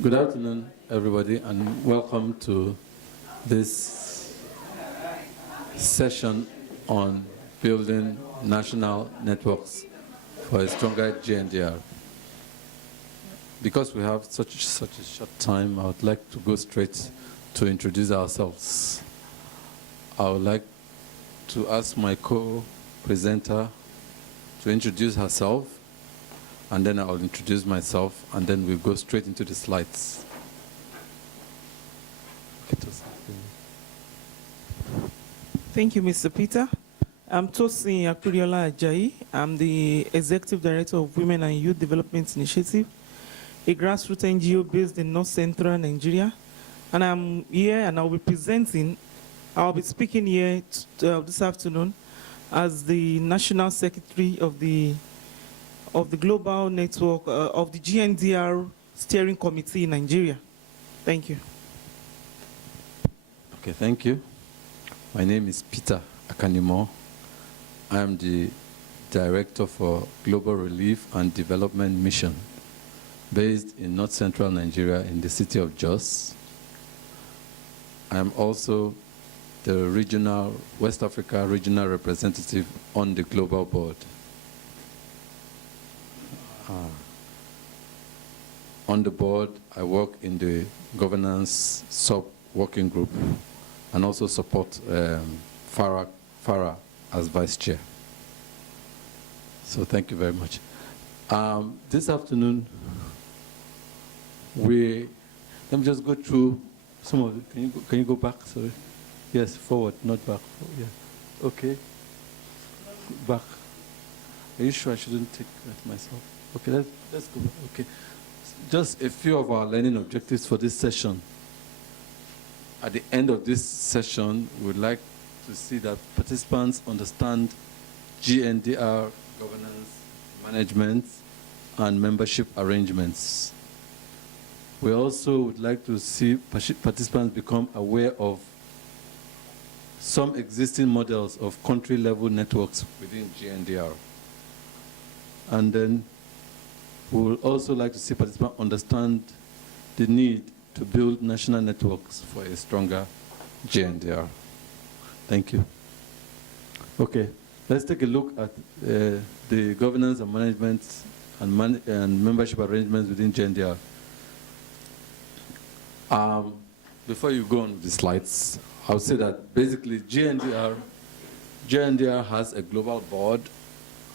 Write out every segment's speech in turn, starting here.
Good afternoon, everybody, and welcome to this session on building national networks for a stronger GNDR. Because we have such a short time, I would like to go straight to introduce ourselves. I would like to ask my co-presenter to introduce herself, and then I'll introduce myself, and then we'll go straight into the slides. Thank you, Mr. Peter. I'm Tosin Victoria-Apiriola-Ajayi. I'm the Executive Director of Women and Youth Development Initiative, a grassroots NGO based in North Central Nigeria. And I'm here and I'll be speaking here this afternoon as the National Secretary of the Global Network of the GNDR Steering Committee in Nigeria. Thank you. Okay, thank you. My name is Peter Akanimoh. I am the Director for Global Relief and Development Mission based in North Central Nigeria in the city of Jos. I am also the West Africa Regional Representative on the Global Board. On the board, I work in the governance sub-working group and also support Farah as vice chair. So thank you very much. This afternoon, let me just go through some of it. Can you go back? Sorry. Yes, forward, not back. Yeah. Okay. Back. Are you sure I shouldn't take that myself? Okay, let's go back. Okay. Just a few of our learning objectives for this session. At the end of this session, we'd like to see that participants understand GNDR governance, management, and membership arrangements. We also would like to see participants become aware of some existing models of country-level networks within GNDR. And then we would also like to see participants understand the need to build national networks for a stronger GNDR. Thank you. Okay, let's take a look at the governance and management and membership arrangements within GNDR. Before you go on with the slides, I would say that basically GNDR has a global board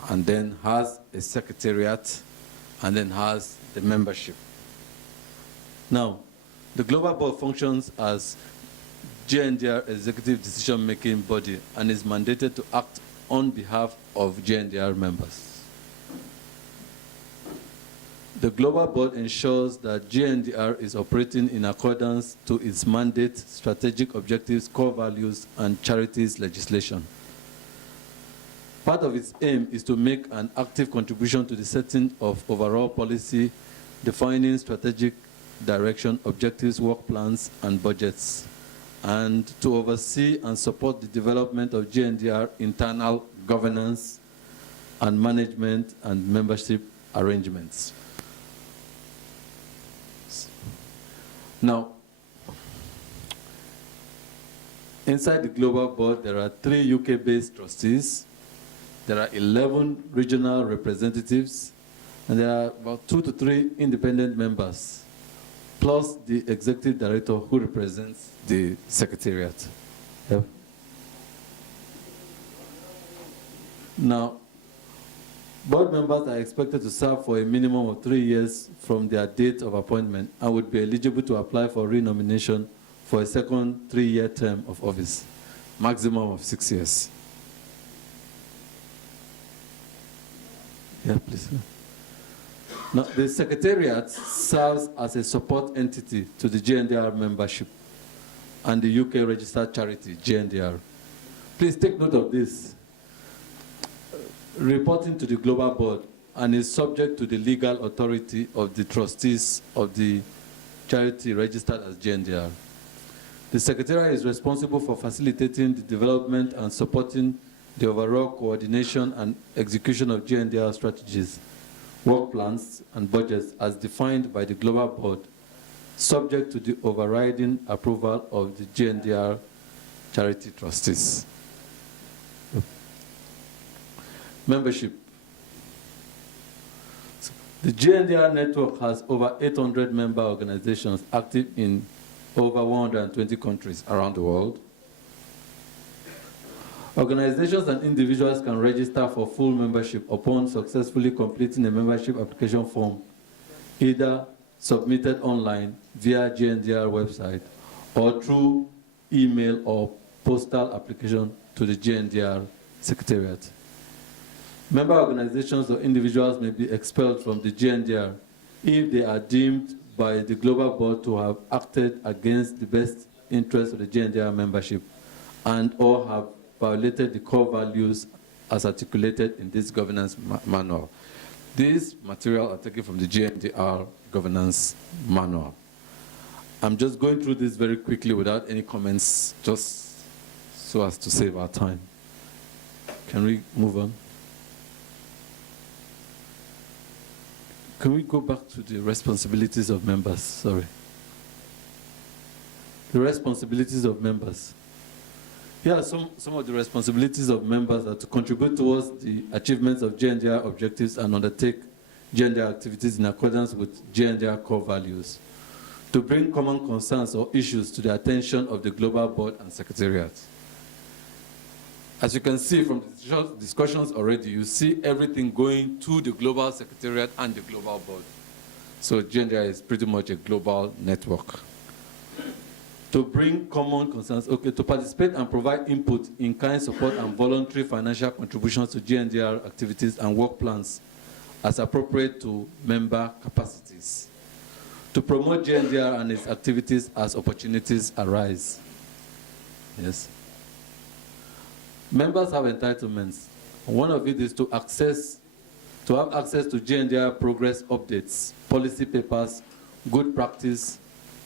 and then has a secretariat and then has the membership. Now, the global board functions as GNDR executive decision-making body and is mandated to act on behalf of GNDR members. The global board ensures that GNDR is operating in accordance to its mandate, strategic objectives, core values, and charities legislation. Part of its aim is to make an active contribution to the setting of overall policy, defining strategic direction, objectives, work plans, and budgets, and to oversee and support the development of GNDR internal governance and management and membership arrangements. Now, inside the Global Board, there are 3 UK-based trustees, there are 11 regional representatives, and there are about 2 to 3 independent members, plus the executive director who represents the secretariat. Yep. Now, board members are expected to serve for a minimum of 3 years from their date of appointment and would be eligible to apply for renomination for a second 3-year term of office, maximum of 6 years. Yeah, please. Now, the Secretariat serves as a support entity to the GNDR membership and the UK registered charity, GNDR. Please take note of this. Reporting to the Global Board and is subject to the legal authority of the trustees of the charity registered as GNDR. The Secretariat is responsible for facilitating the development and supporting the overall coordination and execution of GNDR strategies, work plans, and budgets as defined by the Global Board subject to the overriding approval of the GNDR charity trustees. Membership. The GNDR network has over 800 member organizations active in over 120 countries around the world. Organizations and individuals can register for full membership upon successfully completing a membership application form, either submitted online via GNDR website or through email or postal application to the GNDR Secretariat. Member organizations or individuals may be expelled from the GNDR if they are deemed by the Global Board to have acted against the best interests of the GNDR membership and or have violated the core values as articulated in this governance manual. These materials are taken from the GNDR governance manual. I'm just going through this very quickly without any comments, just so as to save our time. Can we move on? Can we go back to the responsibilities of members? Sorry. The responsibilities of members. Here are some of the responsibilities of members are to contribute towards the achievements of GNDR objectives and undertake GNDR activities in accordance with GNDR core values, to bring common concerns or issues to the attention of the Global Board and Secretariat. As you can see from the discussions already, you see everything going to the Global Secretariat and the Global Board. So GNDR is pretty much a global network. To bring common concerns, okay, to participate and provide input in kind support and voluntary financial contributions to GNDR activities and work plans as appropriate to member capacities. To promote GNDR and its activities as opportunities arise. Yes. Members have entitlements. One of it is to have access to GNDR progress updates, policy papers, good practice,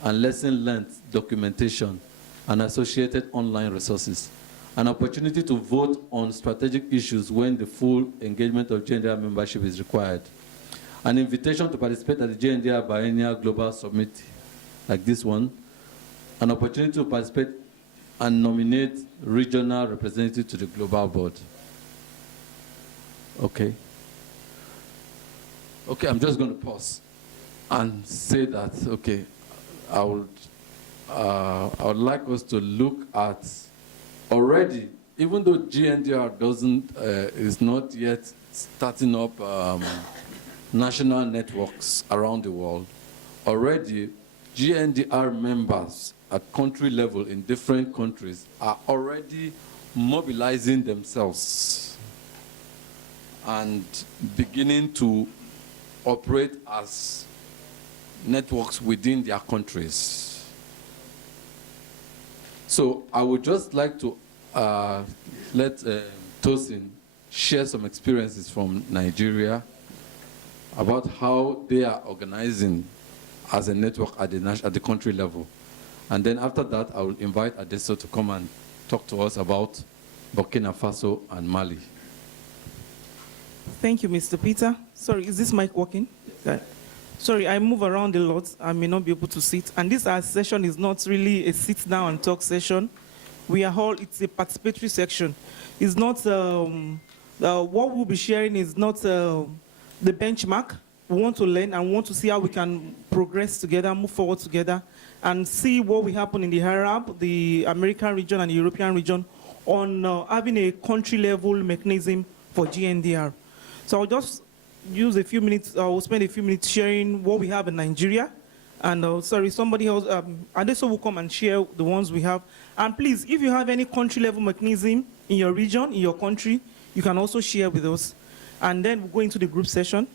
and lesson learned documentation, and associated online resources. An opportunity to vote on strategic issues when the full engagement of GNDR membership is required. An invitation to participate at the GNDR Biennial Global Summit, like this one. An opportunity to participate and nominate regional representatives to the Global Board. Okay. Okay, I'm just going to pause and say that, okay, I would like us to look at already, even though GNDR is not yet starting up national networks around the world, already GNDR members at country level in different countries are already mobilizing themselves and beginning to operate as networks within their countries. So I would just like to let Tosin share some experiences from Nigeria about how they are organizing as a network at the country level. And then after that, I will invite Adessou to come and talk to us about Burkina Faso and Mali. Thank you, Mr. Peter. Sorry, is this mic working? Sorry, I move around a lot. I may not be able to sit. And this session is not really a sit down and talk session. It's a participatory section. It's not, what we'll be sharing is not the benchmark. We want to learn and want to see how we can progress together, move forward together, and see what will happen in the Arab, the American region, and the European region on having a country-level mechanism for GNDR. So I'll just use a few minutes, I'll spend a few minutes sharing what we have in Nigeria. And sorry, somebody else, Adessou will come and share the ones we have. And please, if you have any country-level mechanism in your region, in your country, you can also share with us. And then we'll go into the group session.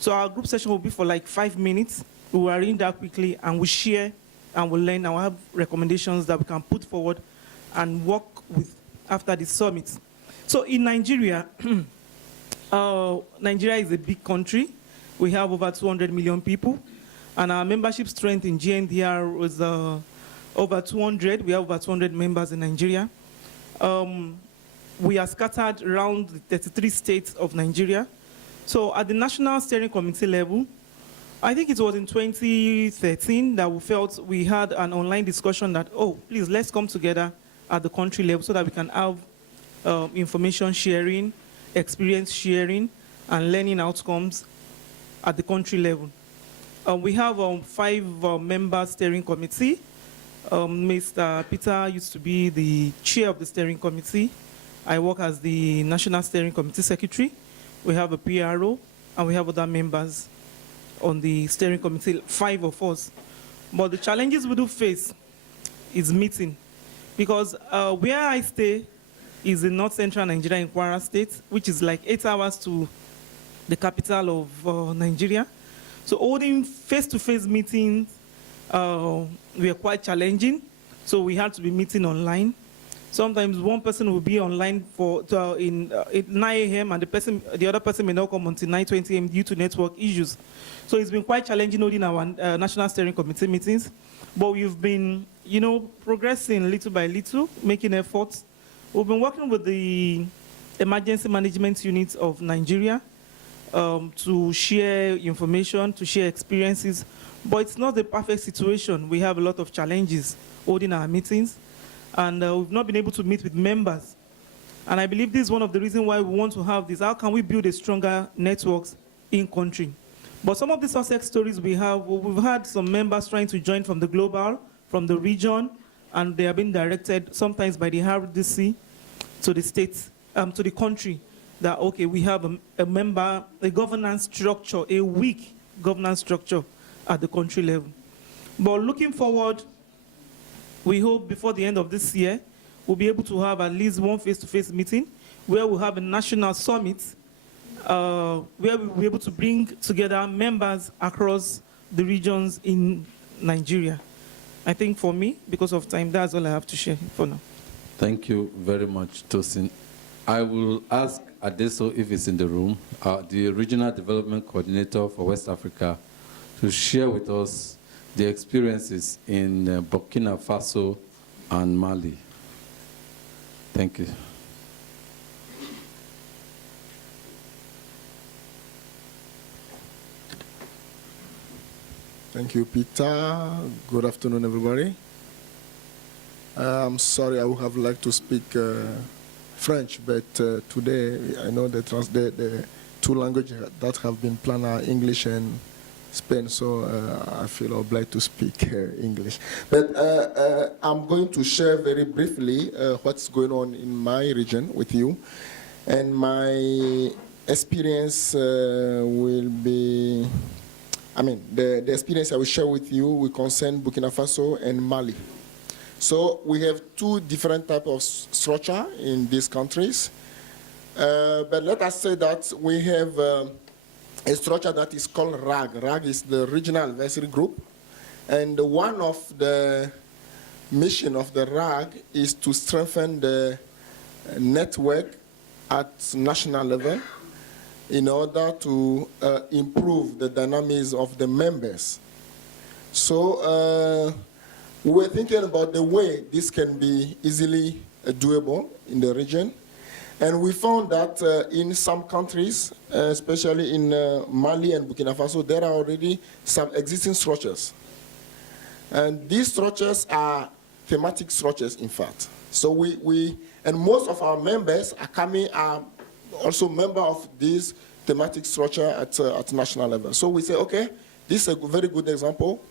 So our group session will be for like 5 minutes. We'll arrange that quickly and we'll share and we'll learn and we'll have recommendations that we can put forward and work with after the summit. So in Nigeria, Nigeria is a big country. We have over 200 million people. And our membership strength in GNDR was over 200. We have over 200 members in Nigeria. We are scattered around the 33 states of Nigeria. So at the National Steering Committee level, I think it was in 2013 that we felt we had an online discussion that, oh, please, let's come together at the country level so that we can have information sharing, experience sharing, and learning outcomes at the country level. We have 5-member steering committee. Mr. Peter used to be the chair of the steering committee. I work as the National Steering Committee Secretary. We have a PRO, and we have other members on the steering committee, 5 of us. But the challenges we do face is meeting. Because where I stay is in North Central Nigeria in Kwara State, which is like 8 hours to the capital of Nigeria. So holding face-to-face meetings were quite challenging. So we had to be meeting online. Sometimes one person will be online at 9 a.m. and the other person may not come until 9:20 a.m. due to network issues. So it's been quite challenging holding our National Steering Committee meetings. But we've been, progressing little by little, making efforts. We've been working with the Emergency Management Unit of Nigeria to share information, to share experiences. But it's not the perfect situation. We have a lot of challenges holding our meetings. And we've not been able to meet with members. And I believe this is one of the reasons why we want to have this. How can we build a stronger networks in country? But some of the success stories we've had some members trying to join from the global, from the region, and they are being directed sometimes by the RDC to the states, to the country, that, okay, we have a governance structure, a weak governance structure at the country level. But looking forward, we hope before the end of this year, we'll be able to have at least one face-to-face meeting where we'll have a national summit where we'll be able to bring together members across the regions in Nigeria. I think for me, because of time, that's all I have to share for now. Thank you very much, Tosin. I will ask Adessou, if he's in the room, the Regional Development Coordinator for West Africa, to share with us the experiences in Burkina Faso and Mali. Thank you. Thank you, Peter. Good afternoon, everybody. I'm sorry, I would have liked to speak French, but today I know the two languages that have been planned are English and Spain, so I feel obliged to speak English. But I'm going to share very briefly what's going on in my region with you. And my experience will be, the experience I will share with you will concern Burkina Faso and Mali. So we have two different types of structure in these countries. But let us say that we have a structure that is called RAG. RAG is the Regional Advisory Group. And one of the mission of the RAG is to strengthen the network at national level in order to improve the dynamics of the members. So we were thinking about the way this can be easily doable in the region. And we found that in some countries, especially in Mali and Burkina Faso, there are already some existing structures. And these structures are thematic structures, in fact. So and most of our members are also members of this thematic structure at national level. So we say, okay, this is a very good example.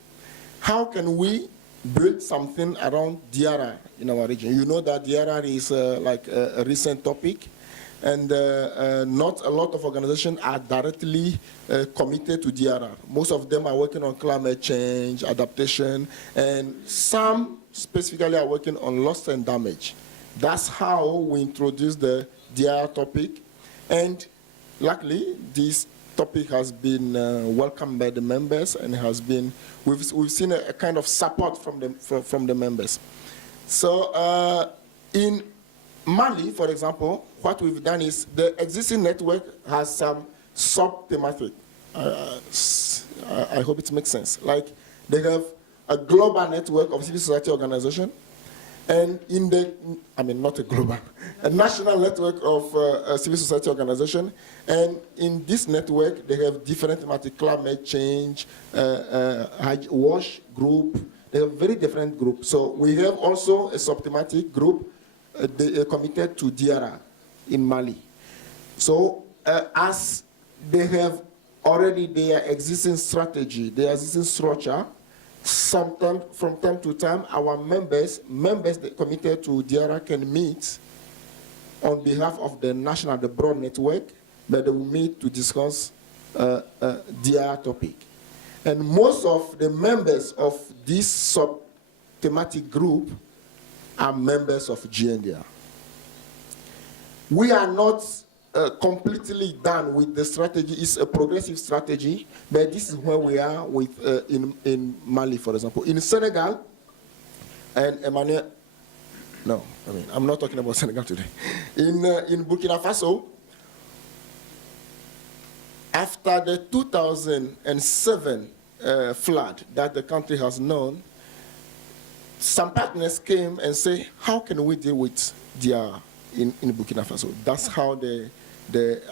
How can we build something around DRR in our region? You know that DRR is like a recent topic, and not a lot of organizations are directly committed to DRR. Most of them are working on climate change, adaptation, and some specifically are working on loss and damage. That's how we introduced the DRR topic, and luckily this topic has been welcomed by the members and has been, we've seen a kind of support from the members. So in Mali, for example, what we've done is the existing network has some sub-thematic. I hope it makes sense. Like they have a global network of civil society organization, And in the, not a global, a national network of civil society organization. And in this network, they have different thematic: climate change, WASH group. They have very different groups. So we have also a sub-thematic group committed to DRR in Mali. So as they have already their existing strategy, their existing structure, sometimes from time to time, our members that committed to DRR can meet on behalf of the national, the broad network, but they will meet to discuss DRR topic. And most of the members of this sub-thematic group are members of GNDR. We are not completely done with the strategy. It's a progressive strategy, but this is where we are with in Mali, for example. In Senegal, and Emmanuel, no, I'm not talking about Senegal today. In Burkina Faso, after the 2007 flood that the country has known, some partners came and said, how can we deal with DRR in Burkina Faso? That's how the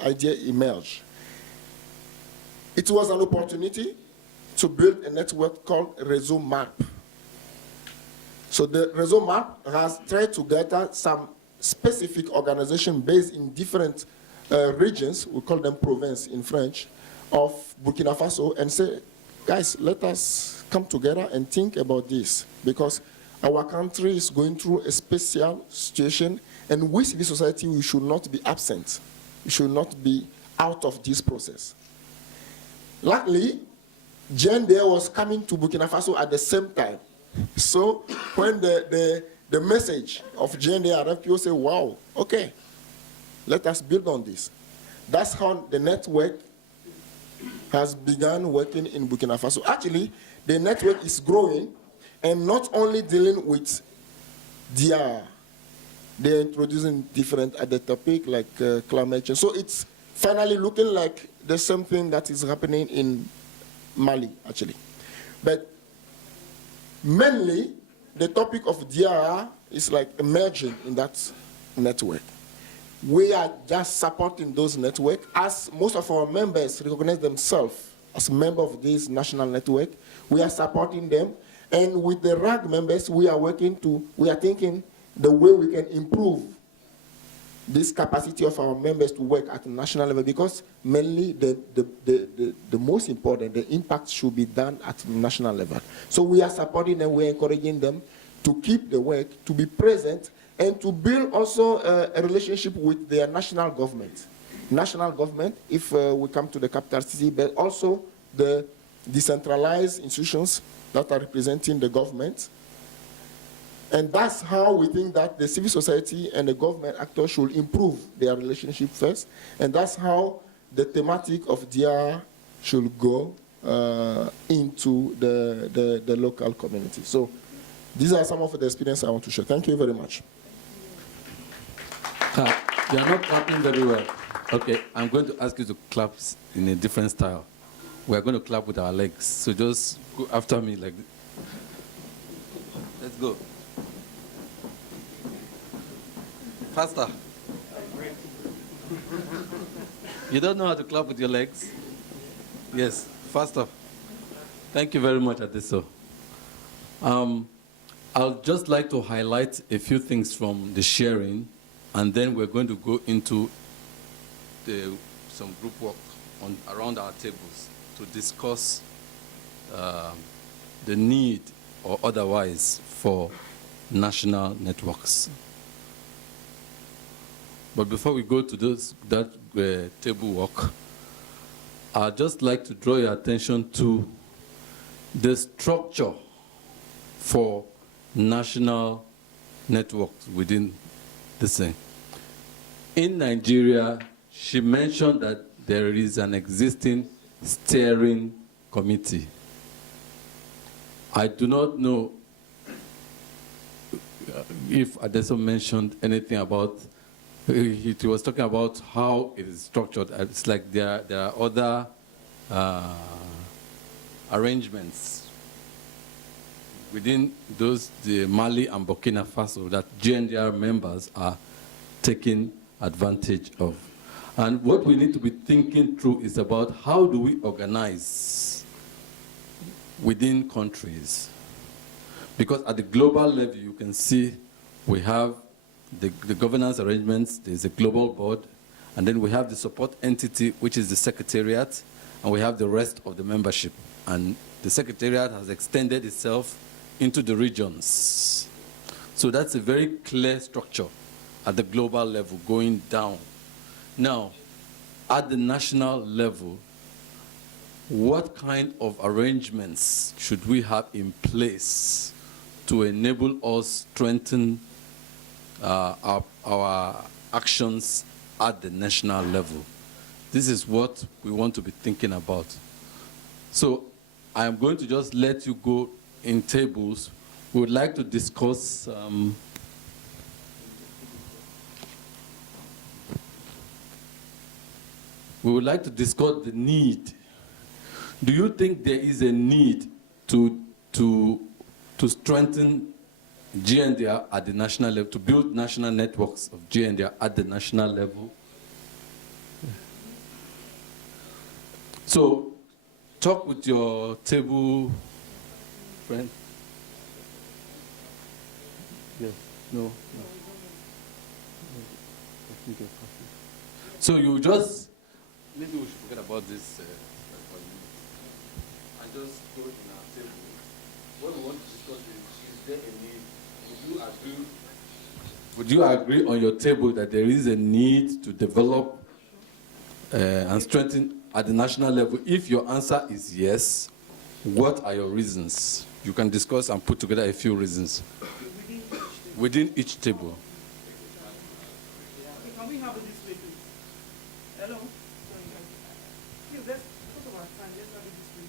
idea emerged. It was an opportunity to build a network called Réseau MAP. So the Réseau MAP has tried to gather some specific organizations based in different regions, we call them provinces in French, of Burkina Faso, and say, guys, let us come together and think about this, because our country is going through a special situation, and we, civil society, we should not be absent. We should not be out of this process. Luckily, GNDR was coming to Burkina Faso at the same time. So when the message of GNDR arrived, people say, wow, okay, let us build on this. That's how the network has begun working in Burkina Faso. Actually, the network is growing, and not only dealing with DRR, they're introducing different other topics like climate change. So it's finally looking like the same thing that is happening in Mali, actually. But mainly, the topic of DRR is like emerging in that network. We are just supporting those networks, as most of our members recognize themselves as members of this national network. We are supporting them, and with the RAG members, we are thinking the way we can improve this capacity of our members to work at the national level, because mainly the most important, the impact should be done at the national level. So we are supporting them, we're encouraging them to keep the work, to be present, and to build also a relationship with their national government. National government, if we come to the capital city, but also the decentralized institutions that are representing the government. And that's how we think that the civil society and the government actors should improve their relationship first. And that's how the thematic of DRR should go into the local community. So these are some of the experiences I want to share. Thank you very much. You are not clapping very well. Okay, I'm going to ask you to clap in a different style. We are going to clap with our legs. So just go after me like this. Let's go. Faster. You don't know how to clap with your legs? Yes, faster. Thank you very much, Adessou. I'd just like to highlight a few things from the sharing, and then we're going to go into some group work around our tables to discuss the need or otherwise for national networks. But before we go to that table work, I'd just like to draw your attention to the structure for national networks within this thing. In Nigeria, she mentioned that there is an existing steering committee. I do not know if Adessou mentioned anything about, he was talking about how it is structured. It's like there are other arrangements within the Mali and Burkina Faso that GNDR members are taking advantage of. And what we need to be thinking through is about how do we organize within countries. Because at the global level, you can see we have the governance arrangements, there's a global board, and then we have the support entity, which is the secretariat, and we have the rest of the membership. And the secretariat has extended itself into the regions. So that's a very clear structure at the global level going down. Now, at the national level, what kind of arrangements should we have in place to enable us strengthen our actions at the national level? This is what we want to be thinking about. So I am going to just let you go in tables. We would like to discuss the need. Do you think there is a need to strengthen GNDR at the national level, to build national networks of GNDR at the national level? So talk with your table friend. Yes, no. So you just, maybe we should forget about this and just go in our table. What we want to discuss is there a need? Would you agree on your table that there is a need to develop and strengthen at the national level? If your answer is yes, what are your reasons? You can discuss and put together a few reasons within each table. Can we have it this way, please? Hello? Please, let's talk about time. Let's have it this way.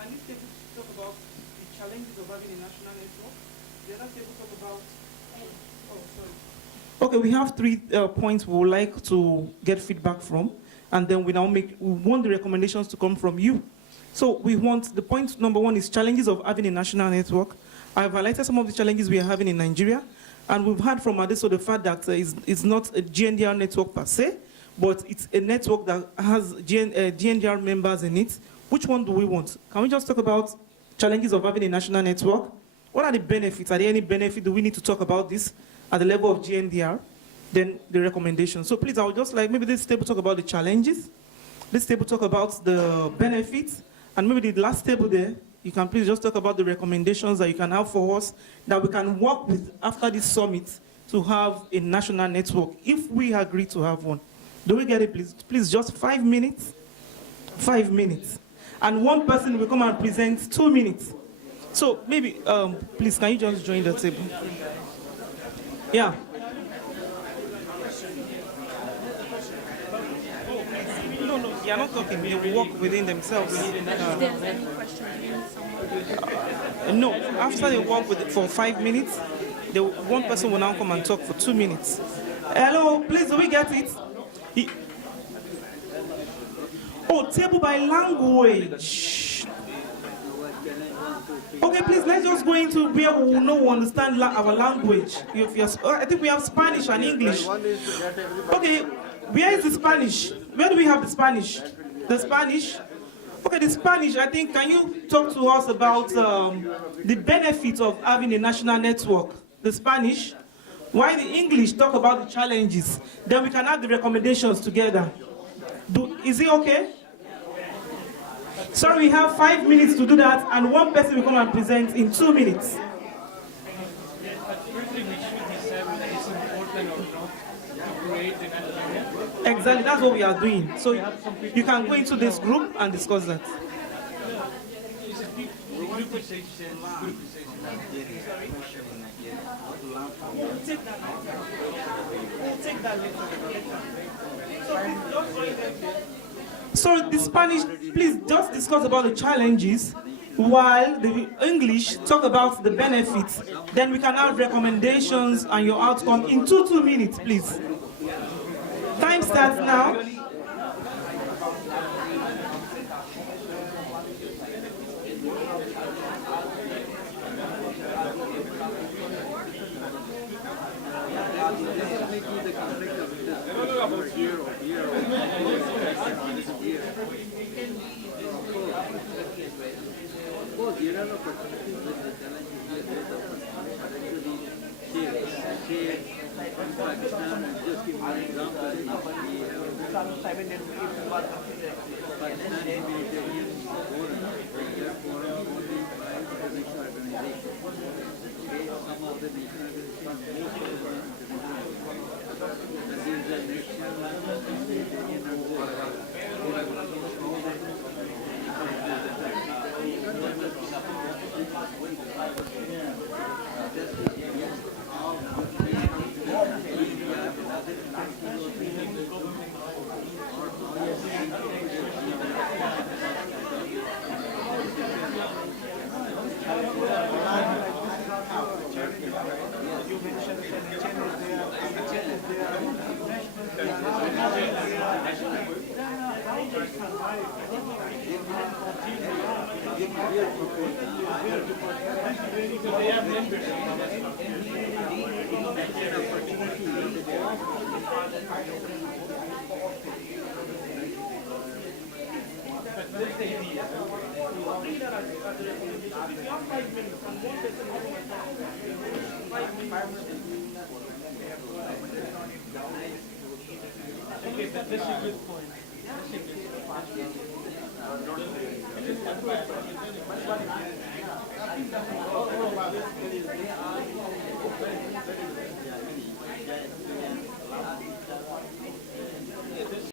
And this table talk about the challenges of having a national network. The other table talk about... Oh, sorry. Okay, we have 3 points we would like to get feedback from. And then we want the recommendations to come from you. So we want, the point number 1 is challenges of having a national network. I've highlighted some of the challenges we are having in Nigeria. And we've heard from Adessou the fact that it's not a GNDR network per se, but it's a network that has GNDR members in it. Which one do we want? Can we just talk about challenges of having a national network? What are the benefits? Are there any benefit? Do we need to talk about this at the level of GNDR? Then the recommendations. So please, I would just like, maybe this table talk about the challenges, this table talk about the benefits, and maybe the last table there, you can please just talk about the recommendations that you can have for us that we can work with after this summit to have a national network, if we agree to have one. Do we get it, please? Please, just 5 minutes. 5 minutes. And one person will come and present 2 minutes. So maybe, please, can you just join the table? Yeah. No, they are not talking. They work within themselves. If there's any question, No, after they work with it for 5 minutes, one person will now come and talk for 2 minutes. Hello, please, do we get it? Oh, table by language. Okay, please, let's just go into where we will know we understand our language. I think we have Spanish and English. Okay, where is the Spanish? Where do we have the Spanish? The Spanish? Okay, the Spanish, I think, can you talk to us about the benefits of having a national network? The Spanish? Why the English talk about the challenges? Then we can have the recommendations together. Is it okay? Sorry, we have 5 minutes to do that, and one person will come and present in 2 minutes. Exactly, that's what we are doing. So you can go into this group and discuss that. We'll take that later. So the Spanish, please just discuss about the challenges while the English talk about the benefits. Then we can have recommendations and your outcome in 2 minutes, please. Time starts now. there are opportunities with the challenges here. Say, in Pakistan, just give an example, we have Pakistani humanitarian forum. That forum only by international organizations. Okay, some of the national organizations, most of them international. And there is a national humanitarian